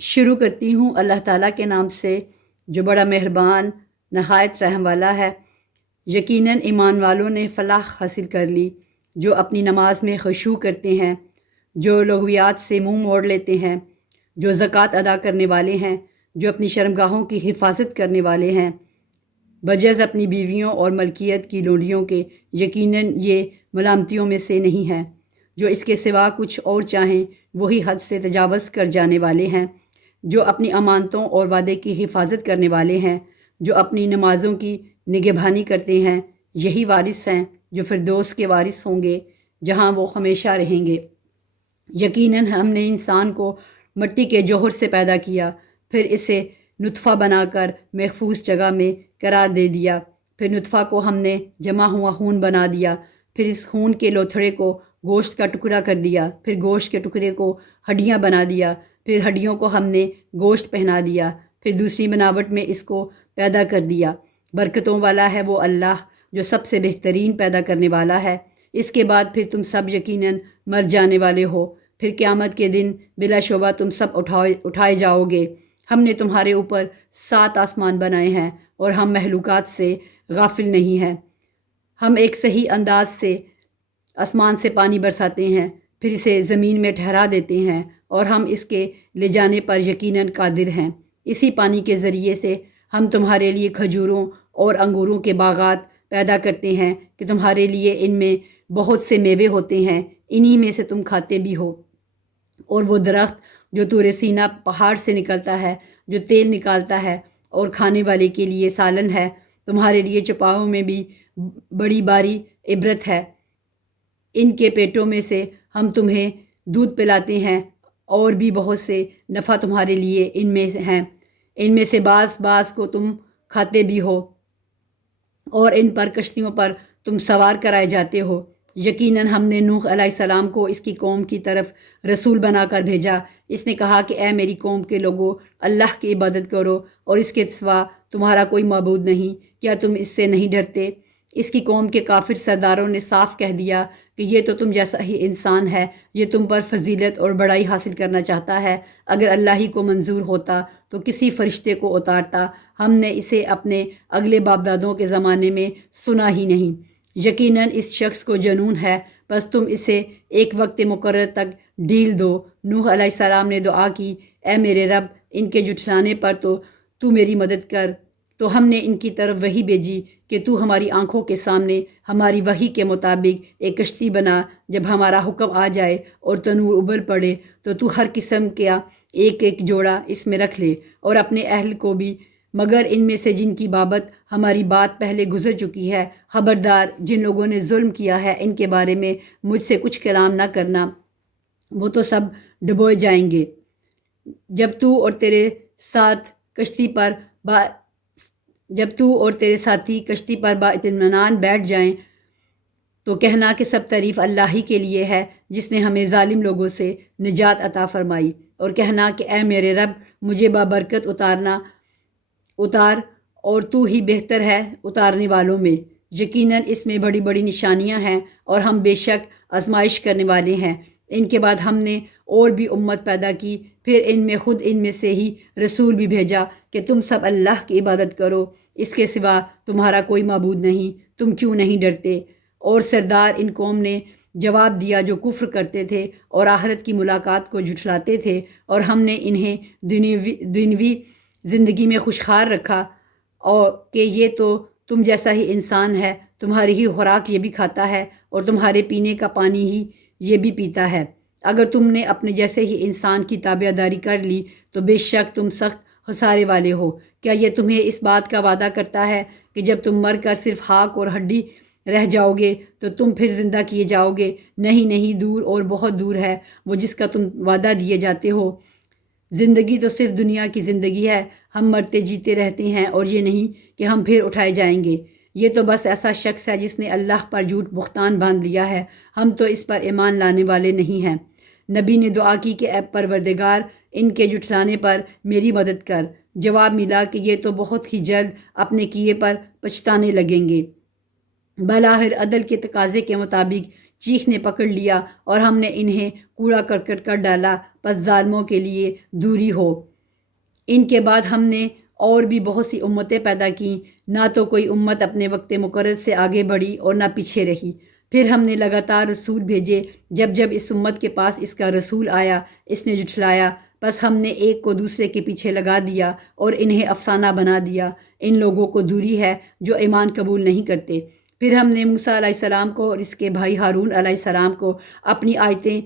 شروع کرتی ہوں اللہ تعالیٰ کے نام سے جو بڑا مہربان نہایت رحم والا ہے۔ یقیناً ایمان والوں نے فلاح حاصل کر لی جو اپنی نماز میں خشوع کرتے ہیں، جو لغویات سے منہ موڑ لیتے ہیں، جو زکوٰۃ ادا کرنے والے ہیں، جو اپنی شرمگاہوں کی حفاظت کرنے والے ہیں، بجز اپنی بیویوں اور ملکیت کی لونڈیوں کے۔ یقیناً یہ ملامتیوں میں سے نہیں ہے۔ جو اس کے سوا کچھ اور چاہیں وہی حد سے تجاوز کر جانے والے ہیں۔ جو اپنی امانتوں اور وعدے کی حفاظت کرنے والے ہیں، جو اپنی نمازوں کی نگہبانی کرتے ہیں، یہی وارث ہیں جو فردوس کے وارث ہوں گے، جہاں وہ ہمیشہ رہیں گے۔ یقیناً ہم نے انسان کو مٹی کے جوہر سے پیدا کیا، پھر اسے نطفہ بنا کر محفوظ جگہ میں قرار دے دیا، پھر نطفہ کو ہم نے جمع ہوا خون بنا دیا، پھر اس خون کے لوتھڑے کو گوشت کا ٹکڑا کر دیا، پھر گوشت کے ٹکڑے کو ہڈیاں بنا دیا، پھر ہڈیوں کو ہم نے گوشت پہنا دیا، پھر دوسری بناوٹ میں اس کو پیدا کر دیا۔ برکتوں والا ہے وہ اللہ جو سب سے بہترین پیدا کرنے والا ہے۔ اس کے بعد پھر تم سب یقیناً مر جانے والے ہو، پھر قیامت کے دن بلا شبہ تم سب اٹھائے جاؤ گے۔ ہم نے تمہارے اوپر 7 آسمان بنائے ہیں اور ہم مخلوقات سے غافل نہیں ہیں۔ ہم ایک صحیح انداز سے آسمان سے پانی برساتے ہیں، پھر اسے زمین میں ٹھہرا دیتے ہیں، اور ہم اس کے لے جانے پر یقیناً قادر ہیں۔ اسی پانی کے ذریعے سے ہم تمہارے لیے کھجوروں اور انگوروں کے باغات پیدا کرتے ہیں کہ تمہارے لیے ان میں بہت سے میوے ہوتے ہیں، انہی میں سے تم کھاتے بھی ہو۔ اور وہ درخت جو طور سینا پہاڑ سے نکلتا ہے، جو تیل نکالتا ہے اور کھانے والے کے لیے سالن ہے، تمہارے لیے چوپاؤں میں بھی بڑی باری عبرت ہے۔ ان کے پیٹوں میں سے ہم تمہیں دودھ پلاتے ہیں، اور بھی بہت سے نفع تمہارے لیے ان میں ہیں۔ ان میں سے بعض کو تم کھاتے بھی ہو، اور ان پر کشتیوں پر تم سوار کرائے جاتے ہو۔ یقیناً ہم نے نوح علیہ السلام کو اس کی قوم کی طرف رسول بنا کر بھیجا۔ اس نے کہا کہ اے میری قوم کے لوگو، اللہ کی عبادت کرو اور اس کے سوا تمہارا کوئی معبود نہیں۔ کیا تم اس سے نہیں ڈرتے؟ اس کی قوم کے کافر سرداروں نے صاف کہہ دیا کہ یہ تو تم جیسا ہی انسان ہے، یہ تم پر فضیلت اور بڑائی حاصل کرنا چاہتا ہے۔ اگر اللہ ہی کو منظور ہوتا تو کسی فرشتے کو اتارتا، ہم نے اسے اپنے اگلے باپ دادوں کے زمانے میں سنا ہی نہیں۔ یقیناً اس شخص کو جنون ہے، بس تم اسے ایک وقت مقرر تک ڈھیل دو۔ نوح علیہ السلام نے دعا کی، اے میرے رب، ان کے جھٹلانے پر تو میری مدد کر۔ تو ہم نے ان کی طرف وحی بھیجی کہ تو ہماری آنکھوں کے سامنے ہماری وحی کے مطابق ایک کشتی بنا۔ جب ہمارا حکم آ جائے اور تنور ابل پڑے تو ہر قسم کا ایک ایک جوڑا اس میں رکھ لے، اور اپنے اہل کو بھی، مگر ان میں سے جن کی بابت ہماری بات پہلے گزر چکی ہے۔ خبردار، جن لوگوں نے ظلم کیا ہے ان کے بارے میں مجھ سے کچھ کلام نہ کرنا، وہ تو سب ڈبوئے جائیں گے۔ جب تو اور تیرے ساتھی کشتی پر باطمینان بیٹھ جائیں تو کہنا کہ سب تعریف اللہ ہی کے لیے ہے جس نے ہمیں ظالم لوگوں سے نجات عطا فرمائی، اور کہنا کہ اے میرے رب، مجھے بابرکت اتار، اور تو ہی بہتر ہے اتارنے والوں میں۔ یقیناً اس میں بڑی بڑی نشانیاں ہیں، اور ہم بے شک آزمائش کرنے والے ہیں۔ ان کے بعد ہم نے اور بھی امت پیدا کی، پھر ان میں سے ہی رسول بھی بھیجا کہ تم سب اللہ کی عبادت کرو، اس کے سوا تمہارا کوئی معبود نہیں، تم کیوں نہیں ڈرتے؟ اور سردار ان قوم نے جواب دیا جو کفر کرتے تھے اور آخرت کی ملاقات کو جھٹلاتے تھے، اور ہم نے انہیں دنیوی زندگی میں خوشحال رکھا، اور کہ یہ تو تم جیسا ہی انسان ہے، تمہاری ہی خوراک یہ بھی کھاتا ہے، اور تمہارے پینے کا پانی ہی یہ بھی پیتا ہے۔ اگر تم نے اپنے جیسے ہی انسان کی تابعداری کر لی تو بے شک تم سخت خسارے والے ہو۔ کیا یہ تمہیں اس بات کا وعدہ کرتا ہے کہ جب تم مر کر صرف خاک اور ہڈی رہ جاؤ گے تو تم پھر زندہ کیے جاؤ گے؟ نہیں، دور اور بہت دور ہے وہ جس کا تم وعدہ دیے جاتے ہو۔ زندگی تو صرف دنیا کی زندگی ہے، ہم مرتے جیتے رہتے ہیں، اور یہ نہیں کہ ہم پھر اٹھائے جائیں گے۔ یہ تو بس ایسا شخص ہے جس نے اللہ پر جھوٹ بہتان باندھ لیا ہے، ہم تو اس پر ایمان لانے والے نہیں ہیں۔ نبی نے دعا کی کہ اے پروردگار، ان کے جھٹلانے پر میری مدد کر۔ جواب ملا کہ یہ تو بہت ہی جلد اپنے کیے پر پچھتانے لگیں گے۔ بلاخر عدل کے تقاضے کے مطابق چیخ نے پکڑ لیا، اور ہم نے انہیں کوڑا کرکٹ کر ڈالا، پس ظالموں کے لیے دوری ہو۔ ان کے بعد ہم نے اور بھی بہت سی امتیں پیدا کیں، نہ تو کوئی امت اپنے وقت مقرر سے آگے بڑھی اور نہ پیچھے رہی۔ پھر ہم نے لگاتار رسول بھیجے، جب جب اس امت کے پاس اس کا رسول آیا اس نے جھٹلایا، بس ہم نے ایک کو دوسرے کے پیچھے لگا دیا اور انہیں افسانہ بنا دیا۔ ان لوگوں کو دوری ہے جو ایمان قبول نہیں کرتے۔ پھر ہم نے موسیٰ علیہ السلام کو اور اس کے بھائی ہارون علیہ السلام کو اپنی آیتیں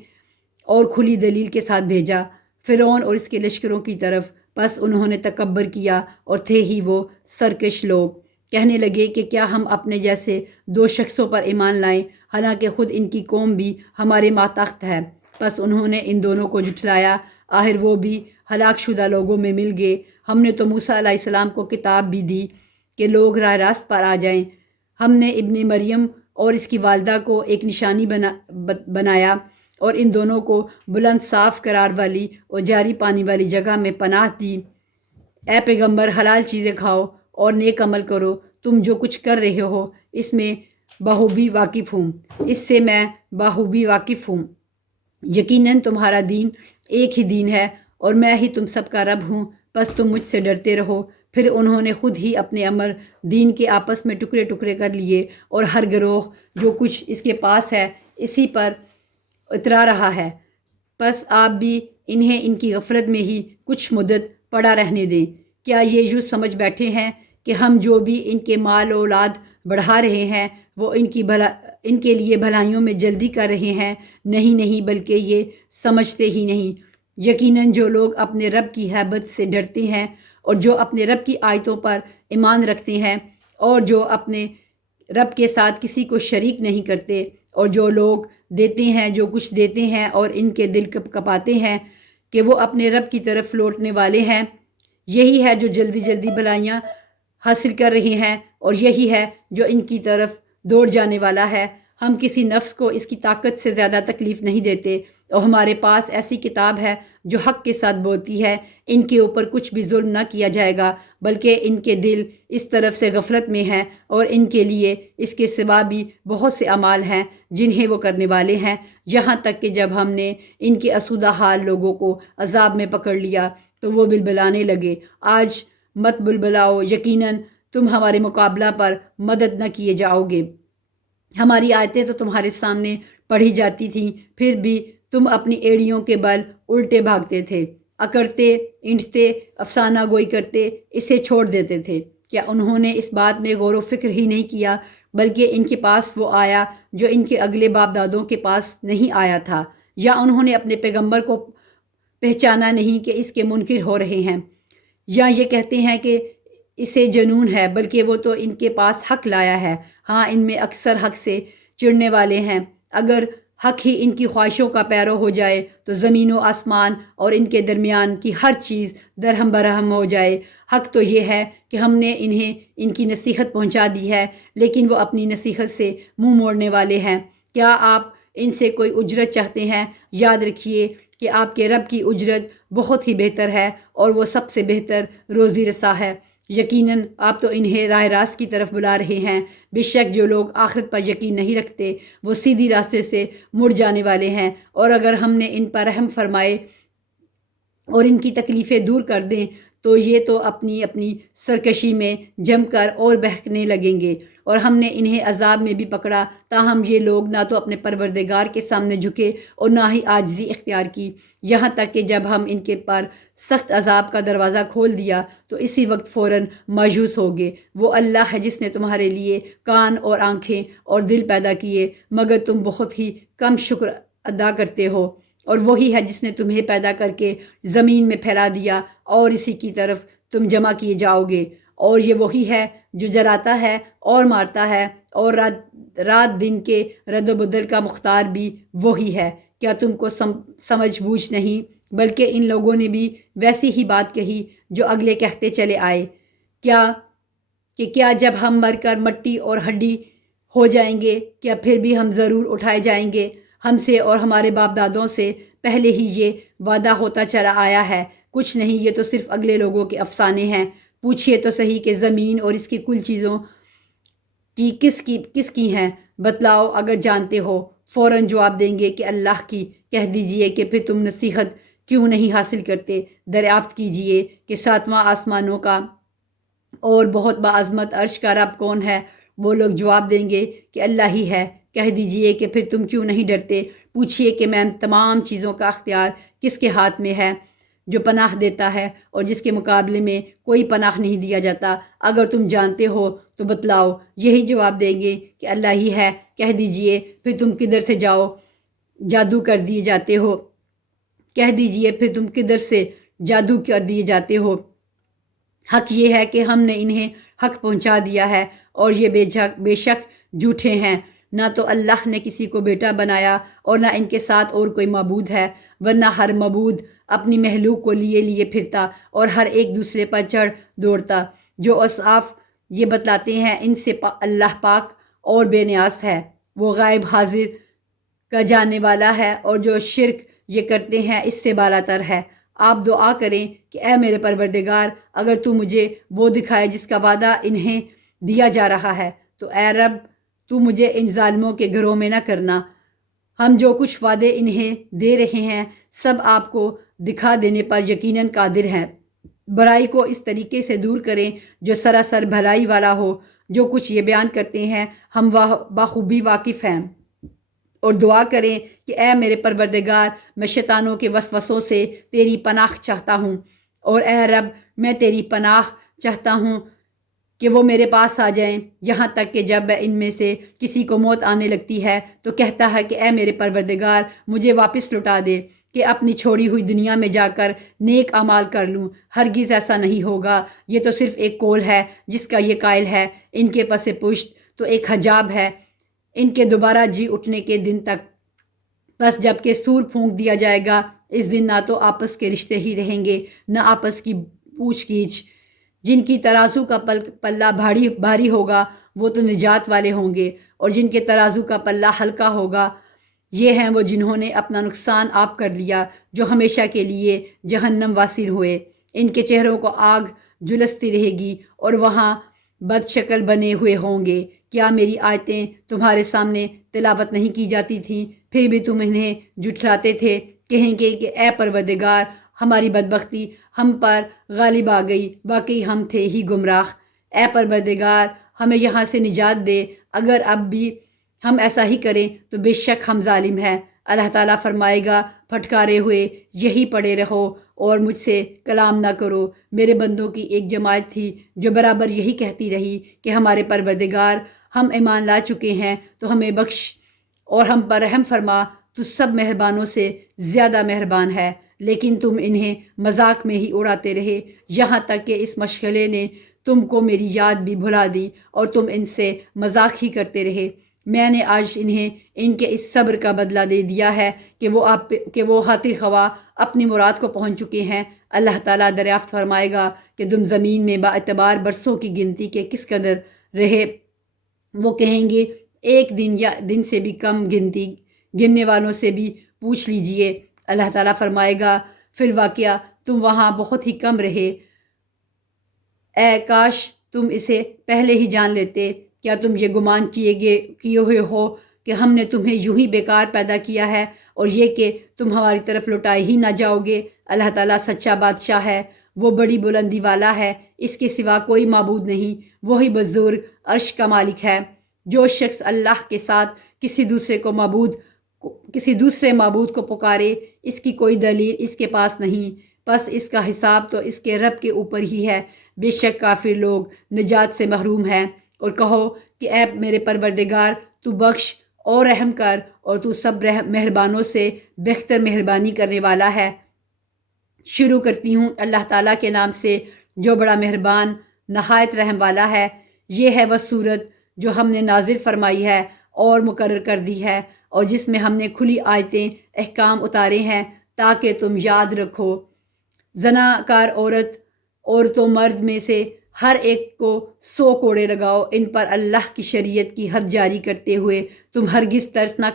اور کھلی دلیل کے ساتھ بھیجا فرعون اور اس کے لشکروں کی طرف، بس انہوں نے تکبر کیا اور تھے ہی وہ سرکش لوگ۔ کہنے لگے کہ کیا ہم اپنے جیسے دو شخصوں پر ایمان لائیں، حالانکہ خود ان کی قوم بھی ہمارے ماتحت ہے۔ بس انہوں نے ان دونوں کو جھٹلایا، آخر وہ بھی ہلاک شدہ لوگوں میں مل گئے۔ ہم نے تو موسیٰ علیہ السلام کو کتاب بھی دی کہ لوگ راہ راست پر آ جائیں۔ ہم نے ابن مریم اور اس کی والدہ کو ایک نشانی بنایا اور ان دونوں کو بلند صاف قرار والی اور جاری پانی والی جگہ میں پناہ دی۔ اے پیغمبر، حلال چیزیں کھاؤ اور نیک عمل کرو، تم جو کچھ کر رہے ہو اس میں بخوبی واقف ہوں، اس سے میں بخوبی واقف ہوں۔ یقیناً تمہارا دین ایک ہی دین ہے اور میں ہی تم سب کا رب ہوں، بس تم مجھ سے ڈرتے رہو۔ پھر انہوں نے خود ہی اپنے امر دین کے آپس میں ٹکڑے ٹکڑے کر لیے اور ہر گروہ جو کچھ اس کے پاس ہے اسی پر اترا رہا ہے۔ بس آپ بھی انہیں ان کی غفلت میں ہی کچھ مدت پڑا رہنے دیں۔ کیا یہ یوں سمجھ بیٹھے ہیں کہ ہم جو بھی ان کے مال و اولاد بڑھا رہے ہیں وہ ان کے لیے بھلائیوں میں جلدی کر رہے ہیں؟ نہیں نہیں، بلکہ یہ سمجھتے ہی نہیں۔ یقیناً جو لوگ اپنے رب کی ہیبت سے ڈرتے ہیں اور جو اپنے رب کی آیتوں پر ایمان رکھتے ہیں اور جو اپنے رب کے ساتھ کسی کو شریک نہیں کرتے، اور جو لوگ دیتے ہیں جو کچھ دیتے ہیں اور ان کے دل کپاتے ہیں کہ وہ اپنے رب کی طرف لوٹنے والے ہیں، یہی ہے جو جلدی جلدی بھلائیاں حاصل کر رہے ہیں اور یہی ہے جو ان کی طرف دوڑ جانے والا ہے۔ ہم کسی نفس کو اس کی طاقت سے زیادہ تکلیف نہیں دیتے اور ہمارے پاس ایسی کتاب ہے جو حق کے ساتھ بولتی ہے۔ ان کے اوپر کچھ بھی ظلم نہ کیا جائے گا، بلکہ ان کے دل اس طرف سے غفلت میں ہیں اور ان کے لیے اس کے سوا بھی بہت سے اعمال ہیں جنہیں وہ کرنے والے ہیں، یہاں تک کہ جب ہم نے ان کے آسودہ حال لوگوں کو عذاب میں پکڑ لیا تو وہ بلبلانے لگے۔ آج مت بلبلاؤ، یقیناً تم ہمارے مقابلہ پر مدد نہ کیے جاؤ گے۔ ہماری آیتیں تو تمہارے سامنے پڑھی جاتی تھیں، پھر بھی تم اپنی ایڑیوں کے بل الٹے بھاگتے تھے، اکڑتے، اینٹھتے، افسانہ گوئی کرتے اسے چھوڑ دیتے تھے۔ کیا انہوں نے اس بات میں غور و فکر ہی نہیں کیا، بلکہ ان کے پاس وہ آیا جو ان کے اگلے باپ دادوں کے پاس نہیں آیا تھا، یا انہوں نے اپنے پیغمبر کو پہچانا نہیں کہ اس کے منکر ہو رہے ہیں، یا یہ کہتے ہیں کہ اسے جنون ہے، بلکہ وہ تو ان کے پاس حق لایا ہے۔ ہاں، ان میں اکثر حق سے چڑھنے والے ہیں۔ اگر حق ہی ان کی خواہشوں کا پیرو ہو جائے تو زمین و آسمان اور ان کے درمیان کی ہر چیز درہم برہم ہو جائے۔ حق تو یہ ہے کہ ہم نے انہیں ان کی نصیحت پہنچا دی ہے، لیکن وہ اپنی نصیحت سے منہ موڑنے والے ہیں۔ کیا آپ ان سے کوئی اجرت چاہتے ہیں؟ یاد رکھیے کہ آپ کے رب کی اجرت بہت ہی بہتر ہے اور وہ سب سے بہتر روزی رساں ہے۔ یقیناً آپ تو انہیں راہ راست کی طرف بلا رہے ہیں۔ بے شک جو لوگ آخرت پر یقین نہیں رکھتے وہ سیدھی راستے سے مڑ جانے والے ہیں، اور اگر ہم نے ان پر رحم فرمائے اور ان کی تکلیفیں دور کر دیں تو یہ تو اپنی اپنی سرکشی میں جم کر اور بہکنے لگیں گے، اور ہم نے انہیں عذاب میں بھی پکڑا، تاہم یہ لوگ نہ تو اپنے پروردگار کے سامنے جھکے اور نہ ہی عاجزی اختیار کی، یہاں تک کہ جب ہم ان کے پر سخت عذاب کا دروازہ کھول دیا تو اسی وقت فوراً مایوس ہو گئے۔ وہ اللہ ہے جس نے تمہارے لیے کان اور آنکھیں اور دل پیدا کیے، مگر تم بہت ہی کم شکر ادا کرتے ہو، اور وہی ہے جس نے تمہیں پیدا کر کے زمین میں پھیلا دیا اور اسی کی طرف تم جمع کیے جاؤ گے، اور یہ وہی ہے جو جلاتا ہے اور مارتا ہے، اور رات دن کے رد و بدل کا مختار بھی وہی ہے۔ کیا تم کو سمجھ بوجھ نہیں؟ بلکہ ان لوگوں نے بھی ویسی ہی بات کہی جو اگلے کہتے چلے آئے، کیا جب ہم مر کر مٹی اور ہڈی ہو جائیں گے کیا پھر بھی ہم ضرور اٹھائے جائیں گے؟ ہم سے اور ہمارے باپ دادوں سے پہلے ہی یہ وعدہ ہوتا چلا آیا ہے۔ کچھ نہیں، یہ تو صرف اگلے لوگوں کے افسانے ہیں۔ پوچھئے تو صحیح کہ زمین اور اس کی کل چیزوں کی کس کی ہیں؟ بتلاؤ اگر جانتے ہو۔ فوراً جواب دیں گے کہ اللہ کی۔ کہہ دیجئے کہ پھر تم نصیحت کیوں نہیں حاصل کرتے؟ دریافت کیجئے کہ ساتواں آسمانوں کا اور بہت باعظمت عرش کا رب کون ہے؟ وہ لوگ جواب دیں گے کہ اللہ ہی ہے۔ کہہ دیجئے کہ پھر تم کیوں نہیں ڈرتے؟ پوچھئے کہ میں تمام چیزوں کا اختیار کس کے ہاتھ میں ہے، جو پناہ دیتا ہے اور جس کے مقابلے میں کوئی پناہ نہیں دیا جاتا؟ اگر تم جانتے ہو تو بتلاؤ۔ یہی جواب دیں گے کہ اللہ ہی ہے۔ کہہ دیجئے پھر تم کدھر سے جادو کر دیے جاتے ہو؟ کہہ دیجئے پھر تم کدھر سے جادو کر دیے جاتے ہو؟ حق یہ ہے کہ ہم نے انہیں حق پہنچا دیا ہے اور یہ بے شک جھوٹے ہیں۔ نہ تو اللہ نے کسی کو بیٹا بنایا اور نہ ان کے ساتھ اور کوئی معبود ہے، ورنہ ہر معبود اپنی مخلوق کو لیے لیے پھرتا اور ہر ایک دوسرے پر چڑھ دوڑتا۔ جو اوصاف یہ بتلاتے ہیں ان سے اللہ پاک اور بے نیاز ہے، وہ غائب حاضر کا جاننے والا ہے، اور جو شرک یہ کرتے ہیں اس سے بالا تر ہے۔ آپ دعا کریں کہ اے میرے پروردگار، اگر تو مجھے وہ دکھائے جس کا وعدہ انہیں دیا جا رہا ہے تو اے رب تو مجھے ان ظالموں کے گھروں میں نہ کرنا۔ ہم جو کچھ وعدے انہیں دے رہے ہیں سب آپ کو دکھا دینے پر یقیناً قادر ہیں۔ برائی کو اس طریقے سے دور کریں جو سراسر بھلائی والا ہو۔ جو کچھ یہ بیان کرتے ہیں ہم بخوبی واقف ہیں، اور دعا کریں کہ اے میرے پروردگار، میں شیطانوں کے وسوسوں سے تیری پناہ چاہتا ہوں، اور اے رب میں تیری پناہ چاہتا ہوں کہ وہ میرے پاس آ جائیں، یہاں تک کہ جب ان میں سے کسی کو موت آنے لگتی ہے تو کہتا ہے کہ اے میرے پروردگار مجھے واپس لوٹا دے کہ اپنی چھوڑی ہوئی دنیا میں جا کر نیک اعمال کر لوں۔ ہرگز ایسا نہیں ہوگا، یہ تو صرف ایک قول ہے جس کا یہ قائل ہے۔ ان کے پس پشت تو ایک حجاب ہے ان کے دوبارہ جی اٹھنے کے دن تک۔ بس جب کہ سور پھونک دیا جائے گا اس دن نہ تو آپس کے رشتے ہی رہیں گے نہ آپس کی پوچھ گیچھ۔ جن کی ترازو کا پلہ بھاری ہوگا وہ تو نجات والے ہوں گے، اور جن کے ترازو کا پلہ ہلکا ہوگا یہ ہیں وہ جنہوں نے اپنا نقصان آپ کر لیا، جو ہمیشہ کے لیے جہنم واصل ہوئے۔ ان کے چہروں کو آگ جلستی رہے گی اور وہاں بد شکل بنے ہوئے ہوں گے۔ کیا میری آیتیں تمہارے سامنے تلاوت نہیں کی جاتی تھیں پھر بھی تم انہیں جھٹلاتے تھے؟ کہیں گے کہ اے پروردگار ہماری بدبختی ہم پر غالب آ گئی، واقعی ہم تھے ہی گمراہ۔ اے پروردگار ہمیں یہاں سے نجات دے، اگر اب بھی ہم ایسا ہی کریں تو بے شک ہم ظالم ہیں۔ اللہ تعالیٰ فرمائے گا پھٹکارے ہوئے یہی پڑے رہو اور مجھ سے کلام نہ کرو۔ میرے بندوں کی ایک جماعت تھی جو برابر یہی کہتی رہی کہ ہمارے پروردگار ہم ایمان لا چکے ہیں تو ہمیں بخش اور ہم پر رحم فرما، تو سب مہربانوں سے زیادہ مہربان ہے۔ لیکن تم انہیں مذاق میں ہی اڑاتے رہے، یہاں تک کہ اس مشغلے نے تم کو میری یاد بھی بھلا دی اور تم ان سے مذاق ہی کرتے رہے۔ میں نے آج انہیں ان کے اس صبر کا بدلہ دے دیا ہے کہ وہ خاطر خواہ اپنی مراد کو پہنچ چکے ہیں۔ اللہ تعالیٰ دریافت فرمائے گا کہ تم زمین میں با اعتبار برسوں کی گنتی کے کس قدر رہے؟ وہ کہیں گے ایک دن یا دن سے بھی کم گنتی، گننے والوں سے بھی پوچھ لیجئے۔ اللہ تعالیٰ فرمائے گا پھر واقعہ تم وہاں بہت ہی کم رہے، اے کاش تم اسے پہلے ہی جان لیتے۔ کیا تم یہ گمان کیے ہوئے ہو کہ ہم نے تمہیں یوں ہی بیکار پیدا کیا ہے اور یہ کہ تم ہماری طرف لوٹائے ہی نہ جاؤ گے؟ اللہ تعالیٰ سچا بادشاہ ہے، وہ بڑی بلندی والا ہے، اس کے سوا کوئی معبود نہیں، وہی بزرگ عرش کا مالک ہے۔ جو شخص اللہ کے ساتھ کسی دوسرے معبود کو پکارے اس کی کوئی دلیل اس کے پاس نہیں، بس اس کا حساب تو اس کے رب کے اوپر ہی ہے۔ بے شک کافر لوگ نجات سے محروم ہیں۔ اور کہو کہ اے میرے پروردگار تو بخش اور رحم کر، اور تو سب مہربانوں سے بہتر مہربانی کرنے والا ہے۔ شروع کرتی ہوں اللہ تعالیٰ کے نام سے جو بڑا مہربان نہایت رحم والا ہے۔ یہ ہے وہ سورت جو ہم نے نازل فرمائی ہے اور مقرر کر دی ہے، اور جس میں ہم نے کھلی آیتیں احکام اتارے ہیں تاکہ تم یاد رکھو۔ زناکار عورتوں مرد میں سے ہر ایک کو 100 کوڑے لگاؤ، ان پر اللہ کی شریعت کی حد جاری کرتے ہوئے تمہیں ہرگز ترس نہ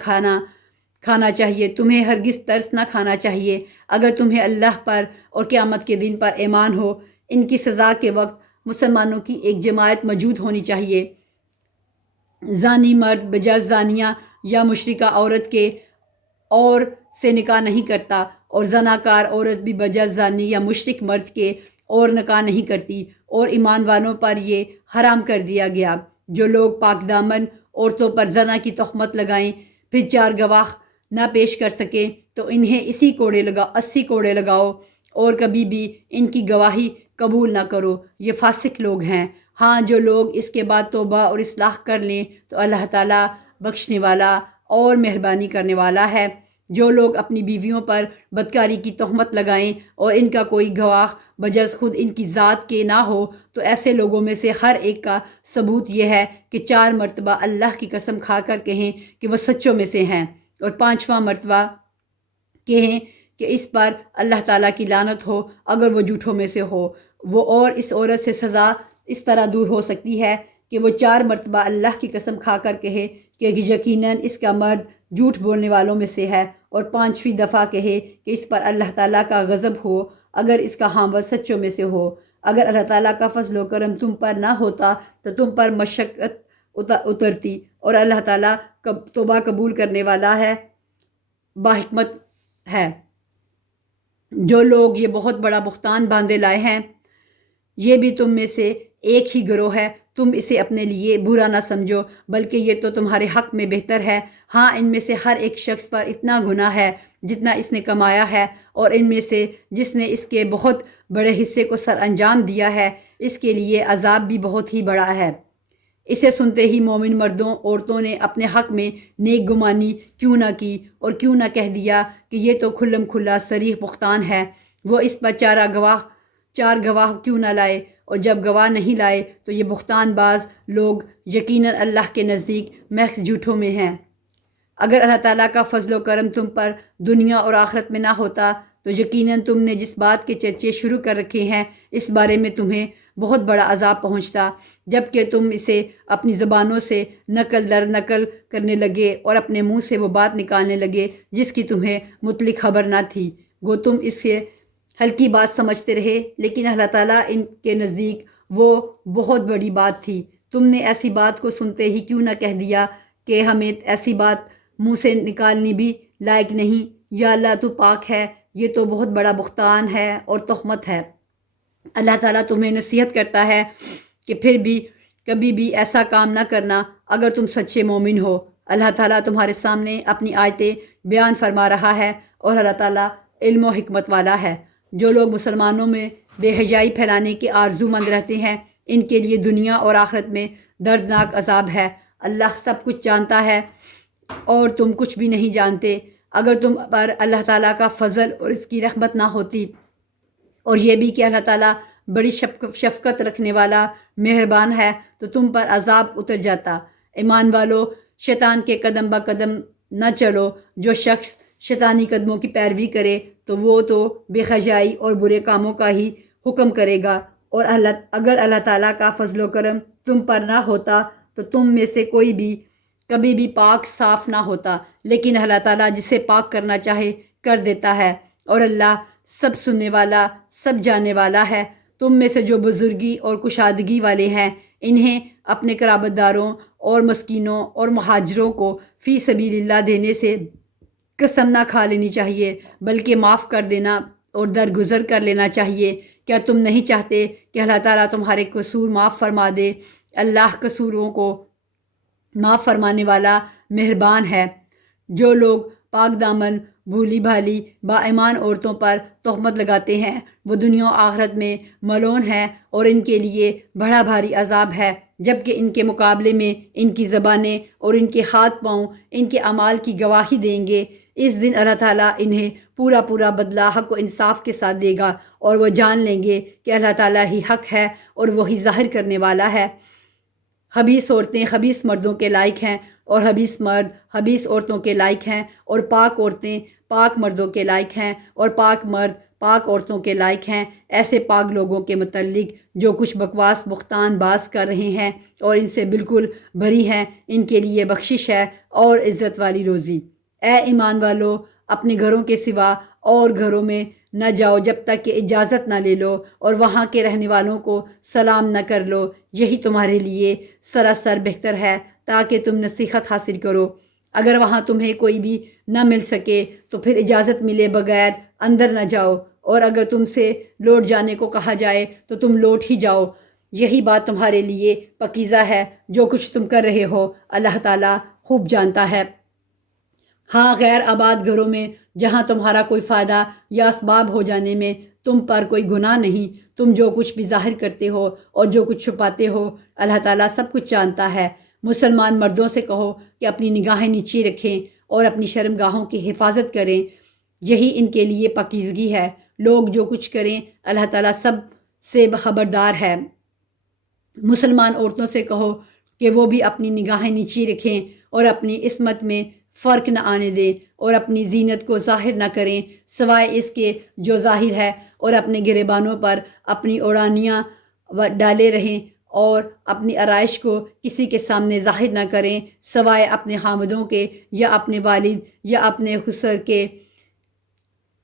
کھانا چاہیے اگر تمہیں اللہ پر اور قیامت کے دن پر ایمان ہو۔ ان کی سزا کے وقت مسلمانوں کی ایک جماعت موجود ہونی چاہیے۔ زانی مرد بجائے زانیہ یا مشرکہ عورت کے اور سے نکاح نہیں کرتا، اور زناکار عورت بھی بجز زانی یا مشرک مرد کے اور نکاح نہیں کرتی، اور ایمان والوں پر یہ حرام کر دیا گیا۔ جو لوگ پاک دامن عورتوں پر زنا کی تہمت لگائیں پھر 4 گواہ نہ پیش کر سکیں تو انہیں 80 کوڑے لگاؤ، اور کبھی بھی ان کی گواہی قبول نہ کرو، یہ فاسق لوگ ہیں۔ ہاں، جو لوگ اس کے بعد توبہ اور اصلاح کر لیں تو اللہ تعالیٰ بخشنے والا اور مہربانی کرنے والا ہے۔ جو لوگ اپنی بیویوں پر بدکاری کی تہمت لگائیں اور ان کا کوئی گواہ بجز خود ان کی ذات کے نہ ہو تو ایسے لوگوں میں سے ہر ایک کا ثبوت یہ ہے کہ 4 مرتبہ اللہ کی قسم کھا کر کہیں کہ وہ سچوں میں سے ہیں، اور 5واں مرتبہ کہیں کہ اس پر اللہ تعالیٰ کی لعنت ہو اگر وہ جھوٹوں میں سے ہو۔ وہ اور اس عورت سے سزا اس طرح دور ہو سکتی ہے کہ وہ 4 مرتبہ اللہ کی قسم کھا کر کہے کہ یقیناً اس کا مرد جھوٹ بولنے والوں میں سے ہے، اور 5ویں دفعہ کہے کہ اس پر اللہ تعالیٰ کا غضب ہو اگر اس کا خاوند سچوں میں سے ہو۔ اگر اللہ تعالیٰ کا فضل و کرم تم پر نہ ہوتا تو تم پر مشقت اترتی، اور اللہ تعالیٰ توبہ قبول کرنے والا ہے، باحکمت ہے۔ جو لوگ یہ بہت بڑا بہتان باندھے لائے ہیں، یہ بھی تم میں سے ایک ہی گروہ ہے، تم اسے اپنے لیے برا نہ سمجھو بلکہ یہ تو تمہارے حق میں بہتر ہے۔ ہاں، ان میں سے ہر ایک شخص پر اتنا گناہ ہے جتنا اس نے کمایا ہے، اور ان میں سے جس نے اس کے بہت بڑے حصے کو سر انجام دیا ہے اس کے لیے عذاب بھی بہت ہی بڑا ہے۔ اسے سنتے ہی مومن مردوں عورتوں نے اپنے حق میں نیک گمانی کیوں نہ کی اور کیوں نہ کہہ دیا کہ یہ تو کھلم کھلا صریح بہتان ہے۔ وہ اس پر 4 گواہ کیوں نہ لائے، اور جب گواہ نہیں لائے تو یہ بہتان باز لوگ یقیناً اللہ کے نزدیک محض جھوٹوں میں ہیں۔ اگر اللہ تعالیٰ کا فضل و کرم تم پر دنیا اور آخرت میں نہ ہوتا تو یقیناً تم نے جس بات کے چرچے شروع کر رکھے ہیں اس بارے میں تمہیں بہت بڑا عذاب پہنچتا، جب کہ تم اسے اپنی زبانوں سے نقل در نقل کرنے لگے اور اپنے منہ سے وہ بات نکالنے لگے جس کی تمہیں مطلق خبر نہ تھی۔ گو تم اس سے ہلکی بات سمجھتے رہے، لیکن اللہ تعالیٰ ان کے نزدیک وہ بہت بڑی بات تھی۔ تم نے ایسی بات کو سنتے ہی کیوں نہ کہہ دیا کہ ہمیں ایسی بات منہ سے نکالنی بھی لائق نہیں، یا اللہ تو پاک ہے، یہ تو بہت بڑا بہتان ہے اور تہمت ہے۔ اللہ تعالیٰ تمہیں نصیحت کرتا ہے کہ پھر بھی کبھی بھی ایسا کام نہ کرنا اگر تم سچے مومن ہو۔ اللہ تعالیٰ تمہارے سامنے اپنی آیتیں بیان فرما رہا ہے، اور اللہ تعالیٰ علم و حکمت والا ہے۔ جو لوگ مسلمانوں میں بے حیائی پھیلانے کے آرزو مند رہتے ہیں ان کے لیے دنیا اور آخرت میں دردناک عذاب ہے۔ اللہ سب کچھ جانتا ہے اور تم کچھ بھی نہیں جانتے۔ اگر تم پر اللہ تعالیٰ کا فضل اور اس کی رحمت نہ ہوتی، اور یہ بھی کہ اللہ تعالیٰ بڑی شفقت رکھنے والا مہربان ہے، تو تم پر عذاب اتر جاتا۔ ایمان والو، شیطان کے قدم با قدم نہ چلو۔ جو شخص شیطانی قدموں کی پیروی کرے تو وہ تو بے حیائی اور برے کاموں کا ہی حکم کرے گا، اور اگر اللہ تعالیٰ کا فضل و کرم تم پر نہ ہوتا تو تم میں سے کوئی بھی کبھی بھی پاک صاف نہ ہوتا، لیکن اللہ تعالیٰ جسے پاک کرنا چاہے کر دیتا ہے، اور اللہ سب سننے والا سب جاننے والا ہے۔ تم میں سے جو بزرگی اور کشادگی والے ہیں انہیں اپنے قرابت داروں اور مسکینوں اور مہاجروں کو فی سبیل اللہ دینے سے قسم نہ کھا لینی چاہیے بلکہ معاف کر دینا اور درگزر کر لینا چاہیے۔ کیا تم نہیں چاہتے کہ اللہ تعالیٰ تمہارے قصور معاف فرما دے؟ اللہ قصوروں کو معاف فرمانے والا مہربان ہے۔ جو لوگ پاک دامن بھولی بھالی با ایمان عورتوں پر تہمت لگاتے ہیں وہ دنیا و آخرت میں ملعون ہیں، اور ان کے لیے بڑا بھاری عذاب ہے، جبکہ ان کے مقابلے میں ان کی زبانیں اور ان کے ہاتھ پاؤں ان کے اعمال کی گواہی دیں گے۔ اس دن اللہ تعالیٰ انہیں پورا بدلہ حق و انصاف کے ساتھ دے گا، اور وہ جان لیں گے کہ اللہ تعالیٰ ہی حق ہے اور وہی ظاہر کرنے والا ہے۔ خبیث عورتیں خبیث مردوں کے لائق ہیں، اور خبیث مرد خبیث عورتوں کے لائق ہیں، اور پاک عورتیں پاک مردوں کے لائق ہیں، اور پاک مرد پاک عورتوں کے لائق ہیں۔ ایسے پاک لوگوں کے متعلق جو کچھ بکواس بہتان باز کر رہے ہیں اور ان سے بالکل بری ہیں، ان کے لیے بخشش ہے اور عزت والی روزی۔ اے ایمان والو، اپنے گھروں کے سوا اور گھروں میں نہ جاؤ جب تک کہ اجازت نہ لے لو، اور وہاں کے رہنے والوں کو سلام نہ کر لو، یہی تمہارے لیے سراسر بہتر ہے تاکہ تم نصیحت حاصل کرو۔ اگر وہاں تمہیں کوئی بھی نہ مل سکے تو پھر اجازت ملے بغیر اندر نہ جاؤ، اور اگر تم سے لوٹ جانے کو کہا جائے تو تم لوٹ ہی جاؤ، یہی بات تمہارے لیے پاکیزہ ہے۔ جو کچھ تم کر رہے ہو اللہ تعالیٰ خوب جانتا ہے۔ ہاں، غیر آباد گھروں میں جہاں تمہارا کوئی فائدہ یا اسباب ہو جانے میں تم پر کوئی گناہ نہیں، تم جو کچھ بھی ظاہر کرتے ہو اور جو کچھ چھپاتے ہو اللہ تعالیٰ سب کچھ جانتا ہے۔ مسلمان مردوں سے کہو کہ اپنی نگاہیں نیچے رکھیں اور اپنی شرمگاہوں کی حفاظت کریں، یہی ان کے لیے پاکیزگی ہے۔ لوگ جو کچھ کریں اللہ تعالیٰ سب سے خبردار ہے۔ مسلمان عورتوں سے کہو کہ وہ بھی اپنی نگاہیں نیچی رکھیں اور اپنی عصمت میں فرق نہ آنے دیں اور اپنی زینت کو ظاہر نہ کریں سوائے اس کے جو ظاہر ہے، اور اپنے گریبانوں پر اپنی اوڑھنیاں ڈالے رہیں اور اپنی آرائش کو کسی کے سامنے ظاہر نہ کریں سوائے اپنے خامدوں کے یا اپنے والد یا اپنے خسر کے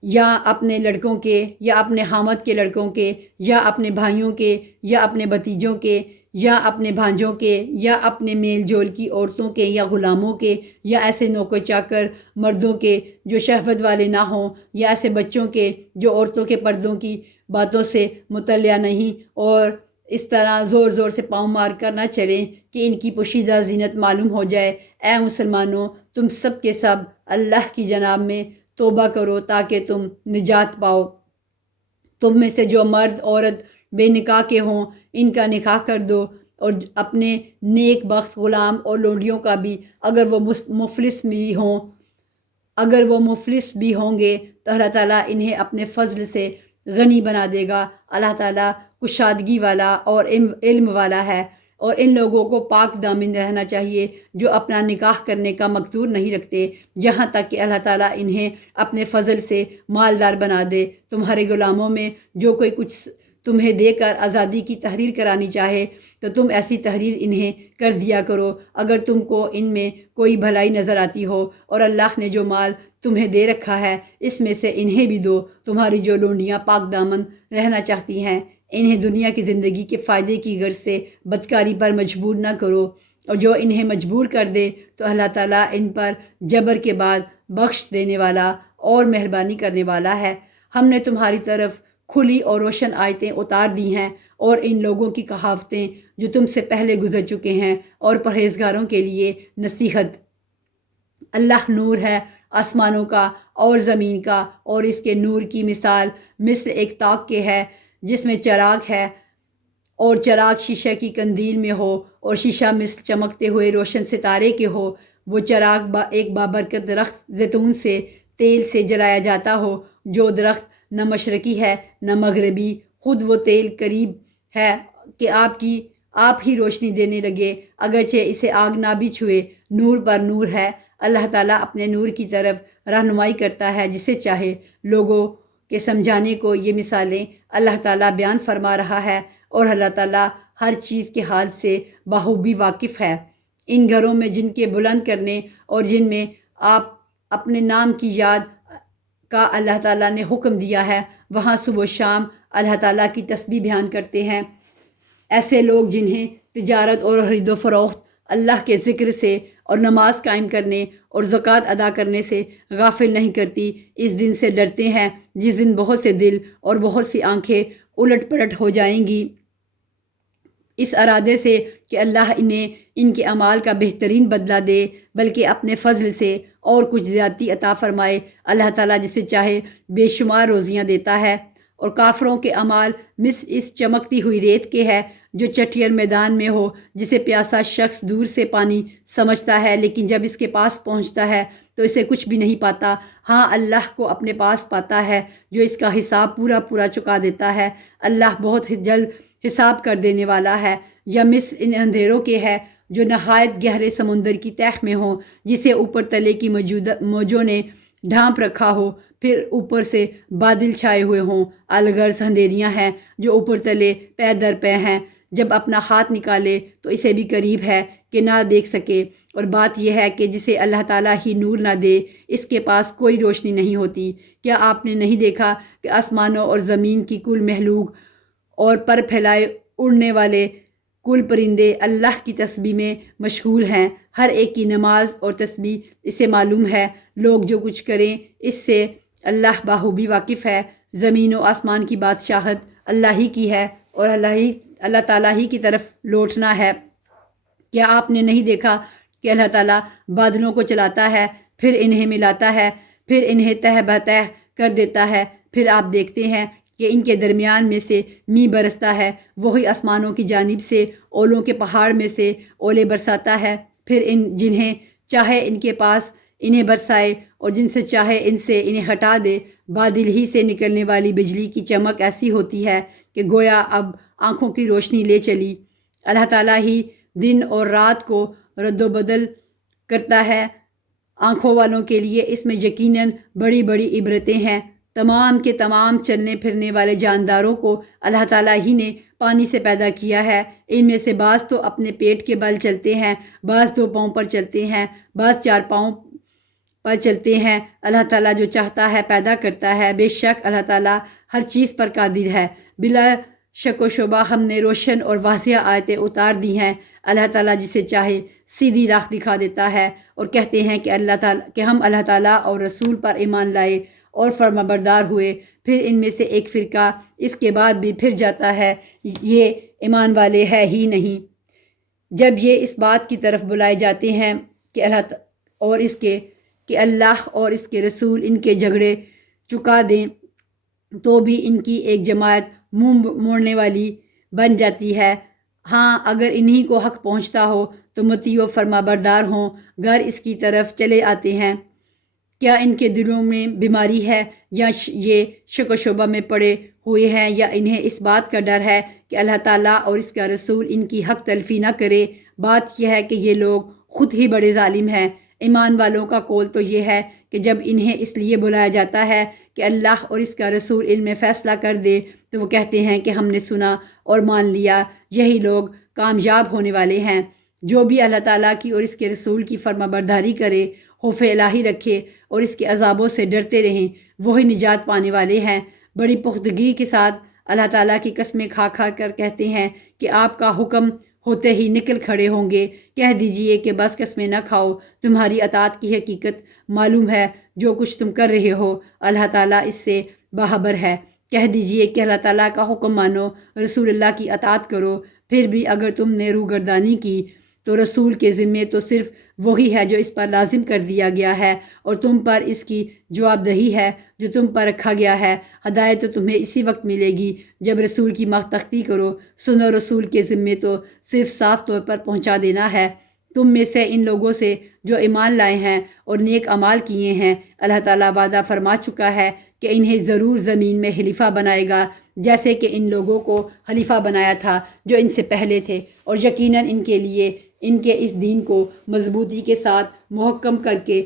یا اپنے لڑکوں کے یا اپنے خامد کے لڑکوں کے یا اپنے بھائیوں کے یا اپنے بھتیجوں کے یا اپنے بھانجوں کے یا اپنے میل جول کی عورتوں کے یا غلاموں کے یا ایسے نوکر چاکر مردوں کے جو شہوت والے نہ ہوں، یا ایسے بچوں کے جو عورتوں کے پردوں کی باتوں سے مطلع نہیں اور اس طرح زور زور سے پاؤں مار کر نہ چلیں کہ ان کی پوشیدہ زینت معلوم ہو جائے۔ اے مسلمانوں، تم سب کے سب اللہ کی جناب میں توبہ کرو تاکہ تم نجات پاؤ۔ تم میں سے جو مرد عورت بے نکاح کے ہوں ان کا نکاح کر دو، اور اپنے نیک بخت غلام اور لونڈیوں کا بھی، اگر وہ مفلس بھی ہوں گے تو اللہ تعالیٰ انہیں اپنے فضل سے غنی بنا دے گا۔ اللہ تعالیٰ کشادگی والا اور علم والا ہے، اور ان لوگوں کو پاک دامن رہنا چاہیے جو اپنا نکاح کرنے کا مقدور نہیں رکھتے یہاں تک کہ اللہ تعالیٰ انہیں اپنے فضل سے مالدار بنا دے۔ تمہارے غلاموں میں جو کوئی کچھ تمہیں دے کر آزادی کی تحریر کرانی چاہے تو تم ایسی تحریر انہیں کر دیا کرو۔ اگر تم کو ان میں کوئی بھلائی نظر آتی ہو اور اللہ نے جو مال تمہیں دے رکھا ہے اس میں سے انہیں بھی دو۔ تمہاری جو لونڈیاں پاک دامن رہنا چاہتی ہیں انہیں دنیا کی زندگی کے فائدے کی غرض سے بدکاری پر مجبور نہ کرو، اور جو انہیں مجبور کر دے تو اللہ تعالیٰ ان پر جبر کے بعد بخش دینے والا اور مہربانی کرنے والا ہے۔ ہم نے تمہاری طرف کھلی اور روشن آیتیں اتار دی ہیں، اور ان لوگوں کی کہاوتیں جو تم سے پہلے گزر چکے ہیں اور پرہیزگاروں کے لیے نصیحت۔ اللہ نور ہے آسمانوں کا اور زمین کا، اور اس کے نور کی مثال مثل ایک طاق کے ہے جس میں چراغ ہے، اور چراغ شیشہ کی قندیل میں ہو اور شیشہ مثل چمکتے ہوئے روشن ستارے کے ہو۔ وہ چراغ ایک بابرکت درخت زیتون سے تیل سے جلایا جاتا ہو، جو درخت نہ مشرقی ہے نہ مغربی، خود وہ تیل قریب ہے کہ آپ ہی روشنی دینے لگے، اگرچہ اسے آگ نہ بھی چھوئے۔ نور پر نور ہے۔ اللہ تعالیٰ اپنے نور کی طرف رہنمائی کرتا ہے جسے چاہے۔ لوگوں کے سمجھانے کو یہ مثالیں اللہ تعالیٰ بیان فرما رہا ہے، اور اللہ تعالیٰ ہر چیز کے حال سے بخوبی واقف ہے۔ ان گھروں میں جن کے بلند کرنے اور جن میں آپ اپنے نام کی یاد کا اللہ تعالیٰ نے حکم دیا ہے، وہاں صبح و شام اللہ تعالیٰ کی تسبیح بیان کرتے ہیں۔ ایسے لوگ جنہیں تجارت اور خرید و فروخت اللہ کے ذکر سے اور نماز قائم کرنے اور زکوٰۃ ادا کرنے سے غافل نہیں کرتی، اس دن سے ڈرتے ہیں جس دن بہت سے دل اور بہت سی آنکھیں الٹ پلٹ ہو جائیں گی، اس ارادے سے کہ اللہ انہیں ان کے اعمال کا بہترین بدلہ دے، بلکہ اپنے فضل سے اور کچھ زیادتی عطا فرمائے۔ اللہ تعالیٰ جسے چاہے بے شمار روزیاں دیتا ہے، اور کافروں کے اعمال مثل اس چمکتی ہوئی ریت کے ہے جو چٹیر میدان میں ہو، جسے پیاسا شخص دور سے پانی سمجھتا ہے لیکن جب اس کے پاس پہنچتا ہے تو اسے کچھ بھی نہیں پاتا۔ ہاں، اللہ کو اپنے پاس پاتا ہے جو اس کا حساب پورا چکا دیتا ہے۔ اللہ بہت جلد حساب کر دینے والا ہے۔ یا مثل ان اندھیروں کے ہے جو نہایت گہرے سمندر کی تہہ میں ہوں، جسے اوپر تلے کی موجوں نے ڈھانپ رکھا ہو، پھر اوپر سے بادل چھائے ہوئے ہوں۔ الغرض اندھیریاں ہیں جو اوپر تلے پے در پے ہیں، جب اپنا ہاتھ نکالے تو اسے بھی قریب ہے کہ نہ دیکھ سکے۔ اور بات یہ ہے کہ جسے اللہ تعالیٰ ہی نور نہ دے اس کے پاس کوئی روشنی نہیں ہوتی۔ کیا آپ نے نہیں دیکھا کہ آسمانوں اور زمین کی کل مخلوق اور پر پھیلائے اڑنے والے کل پرندے اللہ کی تسبیح میں مشغول ہیں، ہر ایک کی نماز اور تسبیح اسے معلوم ہے۔ لوگ جو کچھ کریں اس سے اللہ بخوبی واقف ہے۔ زمین و آسمان کی بادشاہت اللہ ہی کی ہے اور اللہ تعالیٰ ہی کی طرف لوٹنا ہے۔ کیا آپ نے نہیں دیکھا کہ اللہ تعالیٰ بادلوں کو چلاتا ہے، پھر انہیں ملاتا ہے، پھر انہیں تہ بتہ کر دیتا ہے، پھر آپ دیکھتے ہیں کہ ان کے درمیان میں سے می برستا ہے، وہی آسمانوں کی جانب سے اولوں کے پہاڑ میں سے اولے برساتا ہے، پھر جنہیں چاہے ان کے پاس انہیں برسائے اور جن سے چاہے ان سے انہیں ہٹا دے۔ بادل ہی سے نکلنے والی بجلی کی چمک ایسی ہوتی ہے کہ گویا اب آنکھوں کی روشنی لے چلی۔ اللہ تعالیٰ ہی دن اور رات کو رد و بدل کرتا ہے۔ آنکھوں والوں کے لیے اس میں یقیناً بڑی بڑی عبرتیں ہیں۔ تمام کے تمام چلنے پھرنے والے جانداروں کو اللہ تعالیٰ ہی نے پانی سے پیدا کیا ہے۔ ان میں سے بعض تو اپنے پیٹ کے بل چلتے ہیں، بعض دو پاؤں پر چلتے ہیں، بعض چار پاؤں پر چلتے ہیں۔ اللہ تعالیٰ جو چاہتا ہے پیدا کرتا ہے۔ بے شک اللہ تعالیٰ ہر چیز پر قادر ہے۔ بلا شک و شبہ ہم نے روشن اور واضح آیتیں اتار دی ہیں۔ اللہ تعالیٰ جسے چاہے سیدھی راہ دکھا دیتا ہے، اور کہتے ہیں کہ ہم اللہ تعالیٰ اور رسول پر ایمان لائے اور فرما بردار ہوئے۔ پھر ان میں سے ایک فرقہ اس کے بعد بھی پھر جاتا ہے، یہ ایمان والے ہے ہی نہیں۔ جب یہ اس بات کی طرف بلائے جاتے ہیں کہ اللہ اور اس کے رسول ان کے جھگڑے چکا دیں، تو بھی ان کی ایک جماعت منہ موڑنے والی بن جاتی ہے۔ ہاں، اگر انہی کو حق پہنچتا ہو تو مطیع و فرما بردار ہوں، گر اس کی طرف چلے آتے ہیں۔ کیا ان کے دلوں میں بیماری ہے، یا یہ شک و شبہ میں پڑے ہوئے ہیں، یا انہیں اس بات کا ڈر ہے کہ اللہ تعالیٰ اور اس کا رسول ان کی حق تلفی نہ کرے؟ بات یہ ہے کہ یہ لوگ خود ہی بڑے ظالم ہیں۔ ایمان والوں کا قول تو یہ ہے کہ جب انہیں اس لیے بلایا جاتا ہے کہ اللہ اور اس کا رسول ان میں فیصلہ کر دے، تو وہ کہتے ہیں کہ ہم نے سنا اور مان لیا۔ یہی لوگ کامیاب ہونے والے ہیں۔ جو بھی اللہ تعالیٰ کی اور اس کے رسول کی فرما برداری کرے، خوف الہی رکھے اور اس کے عذابوں سے ڈرتے رہیں، وہی نجات پانے والے ہیں۔ بڑی پختگی کے ساتھ اللہ تعالیٰ کی قسمیں کھا کھا کر کہتے ہیں کہ آپ کا حکم ہوتے ہی نکل کھڑے ہوں گے۔ کہہ دیجئے کہ بس قسمیں نہ کھاؤ، تمہاری اطاعت کی حقیقت معلوم ہے، جو کچھ تم کر رہے ہو اللہ تعالیٰ اس سے باخبر ہے۔ کہہ دیجئے کہ اللہ تعالیٰ کا حکم مانو، رسول اللہ کی اطاعت کرو۔ پھر بھی اگر تم نے روگردانی کی تو رسول کے ذمے تو صرف وہی ہے جو اس پر لازم کر دیا گیا ہے، اور تم پر اس کی جواب دہی ہے جو تم پر رکھا گیا ہے۔ ہدایت تو تمہیں اسی وقت ملے گی جب رسول کی مختختی کرو۔ سنو، رسول کے ذمے تو صرف صاف طور پر پہنچا دینا ہے۔ تم میں سے ان لوگوں سے جو ایمان لائے ہیں اور نیک اعمال کیے ہیں، اللہ تعالیٰ وعدہ فرما چکا ہے کہ انہیں ضرور زمین میں خلیفہ بنائے گا، جیسے کہ ان لوگوں کو خلیفہ بنایا تھا جو ان سے پہلے تھے، اور یقیناً ان کے لیے ان کے اس دین کو مضبوطی کے ساتھ محکم کر کے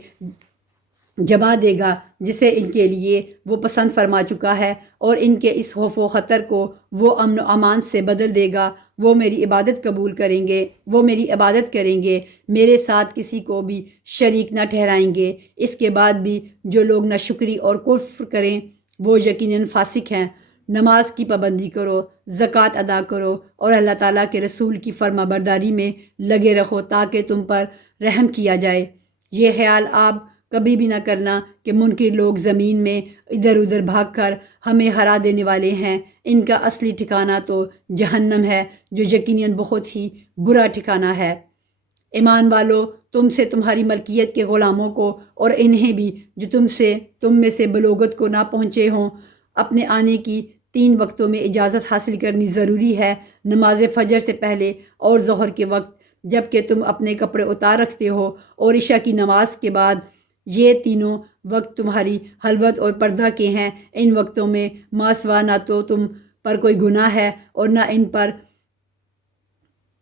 جما دے گا جسے ان کے لیے وہ پسند فرما چکا ہے، اور ان کے اس خوف و خطر کو وہ امن و امان سے بدل دے گا۔ وہ میری عبادت قبول کریں گے، وہ میری عبادت کریں گے، میرے ساتھ کسی کو بھی شریک نہ ٹھہرائیں گے۔ اس کے بعد بھی جو لوگ ناشکری اور کفر کریں وہ یقیناً فاسق ہیں۔ نماز کی پابندی کرو، زکوٰۃ ادا کرو، اور اللہ تعالیٰ کے رسول کی فرما برداری میں لگے رہو تاکہ تم پر رحم کیا جائے۔ یہ خیال آپ کبھی بھی نہ کرنا کہ منکر لوگ زمین میں ادھر ادھر بھاگ کر ہمیں ہرا دینے والے ہیں۔ ان کا اصلی ٹھکانہ تو جہنم ہے، جو یقیناً بہت ہی برا ٹھکانہ ہے۔ ایمان والو، تم سے تمہاری ملکیت کے غلاموں کو اور انہیں بھی جو تم میں سے بلوغت کو نہ پہنچے ہوں، اپنے آنے کی 3 وقتوں میں اجازت حاصل کرنی ضروری ہے، نماز فجر سے پہلے اور ظہر کے وقت جب کہ تم اپنے کپڑے اتار رکھتے ہو، اور عشاء کی نماز کے بعد۔ یہ تینوں وقت تمہاری خلوت اور پردہ کے ہیں۔ ان وقتوں میں ما سوا نہ تو تم پر کوئی گناہ ہے اور نہ ان پر،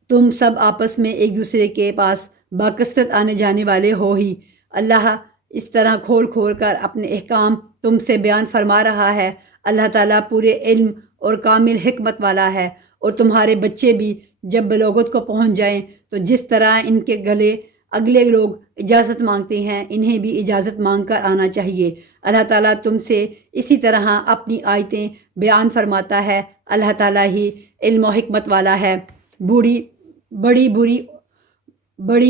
تم سب آپس میں ایک دوسرے کے پاس باکثرت آنے جانے والے ہو ہی۔ اللہ اس طرح کھول کھول کر اپنے احکام تم سے بیان فرما رہا ہے۔ اللہ تعالیٰ پورے علم اور کامل حکمت والا ہے۔ اور تمہارے بچے بھی جب بلوغت کو پہنچ جائیں تو جس طرح ان کے گلے اگلے لوگ اجازت مانگتے ہیں، انہیں بھی اجازت مانگ کر آنا چاہیے۔ اللہ تعالیٰ تم سے اسی طرح اپنی آیتیں بیان فرماتا ہے۔ اللہ تعالیٰ ہی علم و حکمت والا ہے۔ بڑی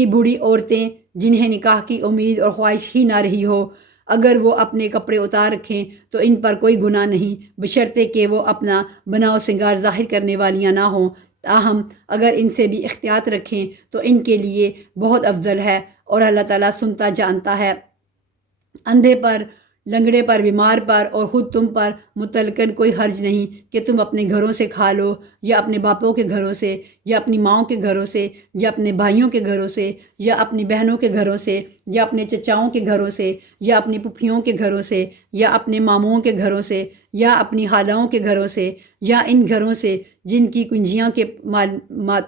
بوڑھی عورتیں جنہیں نکاح کی امید اور خواہش ہی نہ رہی ہو، اگر وہ اپنے کپڑے اتار رکھیں تو ان پر کوئی گناہ نہیں، بشرطے کہ وہ اپنا بناؤ سنگار ظاہر کرنے والیاں نہ ہوں۔ تاہم اگر ان سے بھی احتیاط رکھیں تو ان کے لیے بہت افضل ہے، اور اللہ تعالیٰ سنتا جانتا ہے۔ اندھے پر، لنگڑے پر، بیمار پر اور خود تم پر متعلقاً کوئی حرج نہیں کہ تم اپنے گھروں سے کھا لو، یا اپنے باپوں کے گھروں سے، یا اپنی ماؤں کے گھروں سے، یا اپنے بھائیوں کے گھروں سے، یا اپنی بہنوں کے گھروں سے، یا اپنے چچاؤں کے گھروں سے، یا اپنی پھوپھیوں کے گھروں سے، یا اپنے ماموں کے گھروں سے، یا اپنی خالاؤں کے گھروں سے، یا ان گھروں سے جن کی کنجیاں کے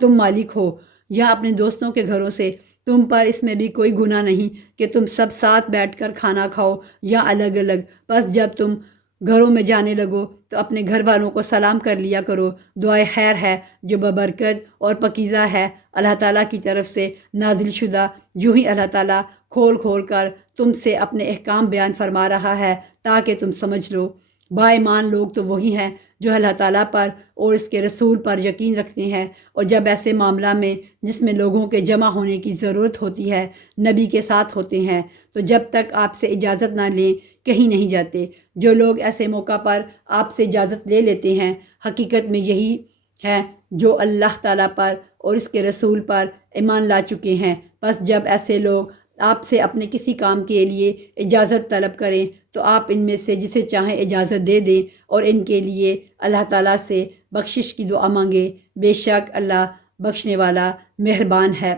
تم مالک ہو، یا اپنے دوستوں کے گھروں سے۔ تم پر اس میں بھی کوئی گناہ نہیں کہ تم سب ساتھ بیٹھ کر کھانا کھاؤ یا الگ الگ۔ بس جب تم گھروں میں جانے لگو تو اپنے گھر والوں کو سلام کر لیا کرو۔ دعائے خیر ہے جو ببرکت اور پاکیزہ ہے، اللہ تعالیٰ کی طرف سے نازل شدہ۔ یوں ہی اللہ تعالیٰ کھول کھول کر تم سے اپنے احکام بیان فرما رہا ہے تاکہ تم سمجھ لو۔ با ایمان لوگ تو وہی ہیں جو اللہ تعالیٰ پر اور اس کے رسول پر یقین رکھتے ہیں، اور جب ایسے معاملہ میں جس میں لوگوں کے جمع ہونے کی ضرورت ہوتی ہے نبی کے ساتھ ہوتے ہیں، تو جب تک آپ سے اجازت نہ لیں کہیں نہیں جاتے۔ جو لوگ ایسے موقع پر آپ سے اجازت لے لیتے ہیں، حقیقت میں یہی ہیں جو اللہ تعالیٰ پر اور اس کے رسول پر ایمان لا چکے ہیں۔ بس جب ایسے لوگ آپ سے اپنے کسی کام کے لیے اجازت طلب کریں تو آپ ان میں سے جسے چاہیں اجازت دے دیں، اور ان کے لیے اللہ تعالیٰ سے بخشش کی دعا مانگیں۔ بے شک اللہ بخشنے والا مہربان ہے۔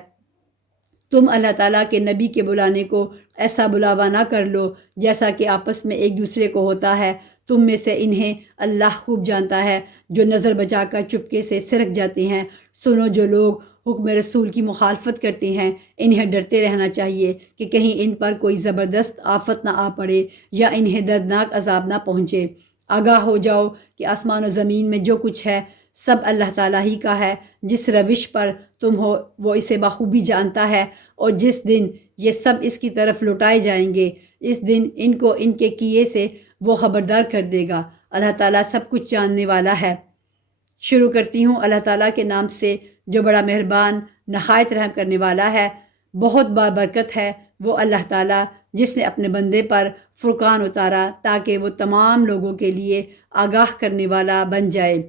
تم اللہ تعالیٰ کے نبی کے بلانے کو ایسا بلاوا نہ کر لو جیسا کہ آپس میں ایک دوسرے کو ہوتا ہے۔ تم میں سے انہیں اللہ خوب جانتا ہے جو نظر بچا کر چپکے سے سرک جاتے ہیں۔ سنو، جو لوگ حکم رسول کی مخالفت کرتے ہیں انہیں ڈرتے رہنا چاہیے کہ کہیں ان پر کوئی زبردست آفت نہ آ پڑے یا انہیں دردناک عذاب نہ پہنچے۔ آگاہ ہو جاؤ کہ آسمان و زمین میں جو کچھ ہے سب اللہ تعالیٰ ہی کا ہے۔ جس روش پر تم ہو وہ اسے بخوبی جانتا ہے، اور جس دن یہ سب اس کی طرف لوٹائے جائیں گے اس دن ان کو ان کے کیے سے وہ خبردار کر دے گا۔ اللہ تعالیٰ سب کچھ جاننے والا ہے۔ شروع کرتی ہوں اللہ تعالیٰ کے نام سے جو بڑا مہربان نہایت رحم کرنے والا ہے۔ بہت بابرکت ہے وہ اللہ تعالیٰ جس نے اپنے بندے پر فرقان اتارا تاکہ وہ تمام لوگوں کے لیے آگاہ کرنے والا بن جائے۔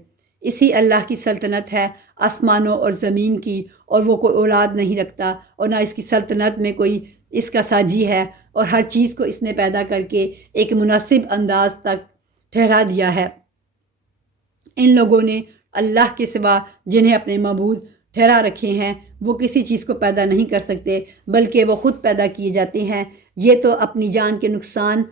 اسی اللہ کی سلطنت ہے آسمانوں اور زمین کی، اور وہ کوئی اولاد نہیں رکھتا اور نہ اس کی سلطنت میں کوئی اس کا ساجی ہے، اور ہر چیز کو اس نے پیدا کر کے ایک مناسب انداز تک ٹھہرا دیا ہے۔ ان لوگوں نے اللہ کے سوا جنہیں اپنے معبود ٹھہرا رکھے ہیں وہ کسی چیز کو پیدا نہیں کر سکتے، بلکہ وہ خود پیدا کیے جاتے ہیں۔ یہ تو اپنی جان کے نقصان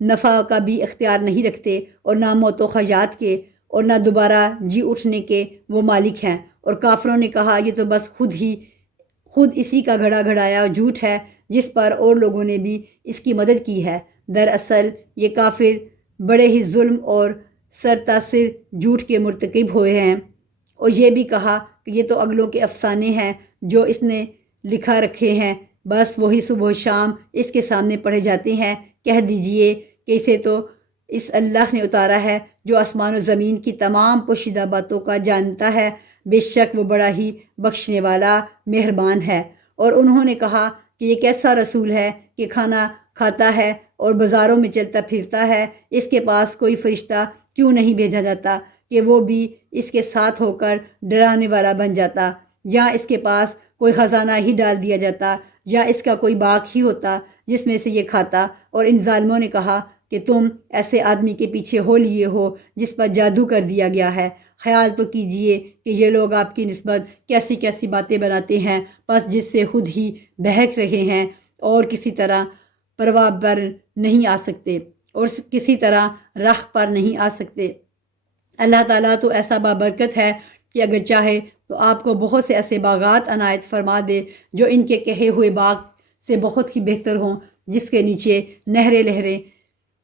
نفع کا بھی اختیار نہیں رکھتے، اور نہ موت و حیات کے اور نہ دوبارہ جی اٹھنے کے وہ مالک ہیں۔ اور کافروں نے کہا یہ تو بس خود اسی کا گھڑا گھڑایا جھوٹ ہے جس پر اور لوگوں نے بھی اس کی مدد کی ہے۔ دراصل یہ کافر بڑے ہی ظلم اور سرتاسر جھوٹ کے مرتکب ہوئے ہیں۔ اور یہ بھی کہا کہ یہ تو اگلوں کے افسانے ہیں جو اس نے لکھا رکھے ہیں، بس وہی صبح و شام اس کے سامنے پڑھے جاتے ہیں۔ کہہ دیجئے کہ اسے تو اس اللہ نے اتارا ہے جو آسمان و زمین کی تمام پوشیدہ باتوں کا جانتا ہے، بے شک وہ بڑا ہی بخشنے والا مہربان ہے۔ اور انہوں نے کہا کہ یہ کیسا رسول ہے کہ کھانا کھاتا ہے اور بازاروں میں چلتا پھرتا ہے، اس کے پاس کوئی فرشتہ کیوں نہیں بھیجا جاتا کہ وہ بھی اس کے ساتھ ہو کر ڈرانے والا بن جاتا، یا اس کے پاس کوئی خزانہ ہی ڈال دیا جاتا، یا اس کا کوئی باغ ہی ہوتا جس میں سے یہ کھاتا۔ اور ان ظالموں نے کہا کہ تم ایسے آدمی کے پیچھے ہو لیے ہو جس پر جادو کر دیا گیا ہے۔ خیال تو کیجئے کہ یہ لوگ آپ کی نسبت کیسی کیسی باتیں بناتے ہیں، بس جس سے خود ہی بہک رہے ہیں اور کسی طرح پرواہ پر نہیں آ سکتے اور کسی طرح راہ پر نہیں آ سکتے۔ اللہ تعالیٰ تو ایسا بابرکت ہے کہ اگر چاہے تو آپ کو بہت سے ایسے باغات عنایت فرما دے جو ان کے کہے ہوئے باغ سے بہت ہی بہتر ہوں، جس کے نیچے نہریں لہریں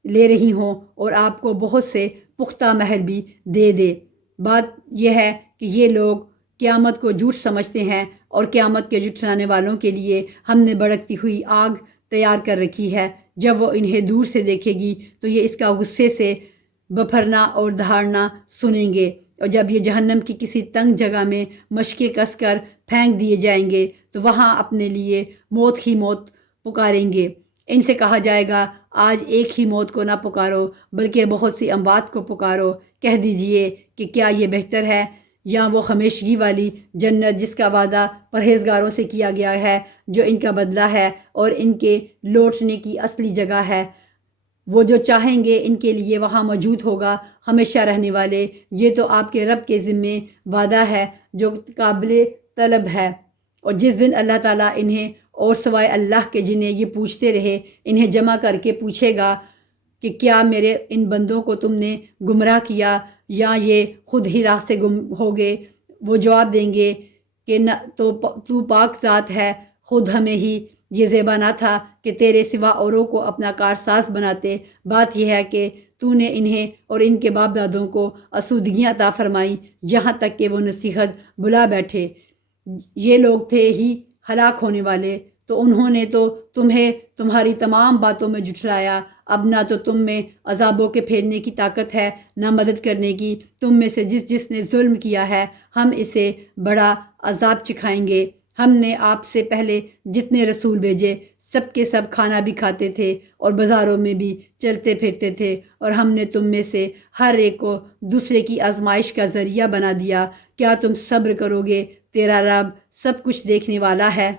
لے رہی ہوں، اور آپ کو بہت سے پختہ محل بھی دے دے۔ بات یہ ہے کہ یہ لوگ قیامت کو جھوٹ سمجھتے ہیں، اور قیامت کے جھٹلانے والوں کے لیے ہم نے بھڑکتی ہوئی آگ تیار کر رکھی ہے۔ جب وہ انہیں دور سے دیکھے گی تو یہ اس کا غصے سے بپھرنا اور دہاڑنا سنیں گے۔ اور جب یہ جہنم کی کسی تنگ جگہ میں مشقیں کس کر پھینک دیے جائیں گے تو وہاں اپنے لیے موت ہی موت پکاریں گے۔ ان سے کہا جائے گا آج ایک ہی موت کو نہ پکارو بلکہ بہت سی اموات کو پکارو۔ کہہ دیجئے کہ کیا یہ بہتر ہے یا وہ ہمیشگی والی جنت جس کا وعدہ پرہیزگاروں سے کیا گیا ہے، جو ان کا بدلہ ہے اور ان کے لوٹنے کی اصلی جگہ ہے۔ وہ جو چاہیں گے ان کے لیے وہاں موجود ہوگا ہمیشہ رہنے والے۔ یہ تو آپ کے رب کے ذمے وعدہ ہے جو قابل طلب ہے۔ اور جس دن اللہ تعالیٰ انہیں اور سوائے اللہ کے جنہیں یہ پوچھتے رہے انہیں جمع کر کے پوچھے گا کہ کیا میرے ان بندوں کو تم نے گمراہ کیا یا یہ خود ہی راہ سے گم ہو گئے، وہ جواب دیں گے کہ نہ تو پاک ذات ہے، خود ہمیں ہی یہ زیبا نہ تھا کہ تیرے سوا اوروں کو اپنا کارساز بناتے۔ بات یہ ہے کہ تو نے انہیں اور ان کے باپ دادوں کو آسودگیاں عطا فرمائیں یہاں تک کہ وہ نصیحت بلا بیٹھے۔ یہ لوگ تھے ہی ہلاک ہونے والے، تو انہوں نے تو تمہیں تمہاری تمام باتوں میں جھٹلایا۔ اب نہ تو تم میں عذابوں کے پھیرنے کی طاقت ہے نہ مدد کرنے کی۔ تم میں سے جس نے ظلم کیا ہے ہم اسے بڑا عذاب چکھائیں گے۔ ہم نے آپ سے پہلے جتنے رسول بھیجے سب کے سب کھانا بھی کھاتے تھے اور بازاروں میں بھی چلتے پھرتے تھے، اور ہم نے تم میں سے ہر ایک کو دوسرے کی آزمائش کا ذریعہ بنا دیا۔ کیا تم صبر کرو گے؟ تیرا رب سب کچھ دیکھنے والا ہے۔